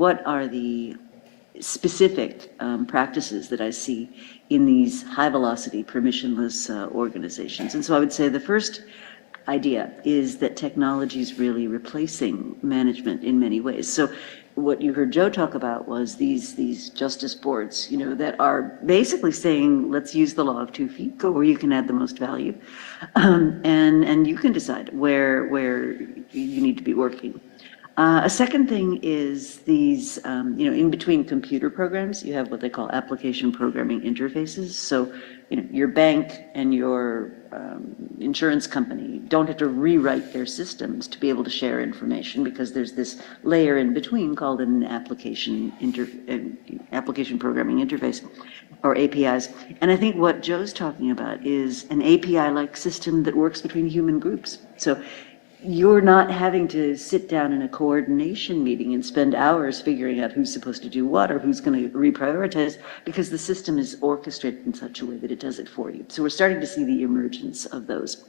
what are the specific practices that I see in these high-velocity, permissionless organizations. And so I would say the first idea is that technology is really replacing management in many ways. So what you heard Joe talk about was these justice boards, that are basically saying, let's use the law of 2 feet, go where you can add the most value, and you can decide where you need to be working. A second thing is these, in between computer programs, you have what they call application programming interfaces. So, your bank and your insurance company don't have to rewrite their systems to be able to share information, because there's this layer in between called an application programming interface, or APIs. And I think what Joe's talking about is an API-like system that works between human groups. So you're not having to sit down in a coordination meeting and spend hours figuring out who's supposed to do what or who's going to reprioritize, because the system is orchestrated in such a way that it does it for you. So we're starting to see the emergence of those.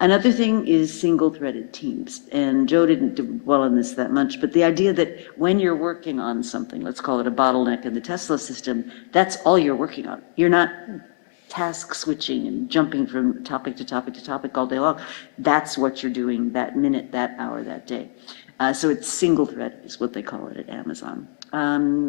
Another thing is single-threaded teams. And Joe didn't dwell on this that much, but the idea that when you're working on something, let's call it a bottleneck in the Tesla system, that's all you're working on. You're not task switching and jumping from topic to topic to topic all day long. That's what you're doing that minute, that hour, that day. So it's single thread is what they call it at Amazon.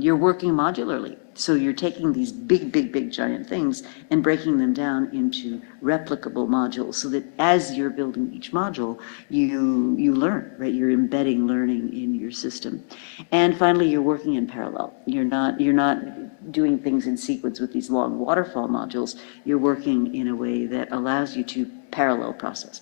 You're working modularly. So you're taking these big, giant things and breaking them down into replicable modules, so that as you're building each module, you learn, right? You're embedding learning in your system. And finally, you're working in parallel. You're not doing things in sequence with these long waterfall modules. You're working in a way that allows you to parallel process.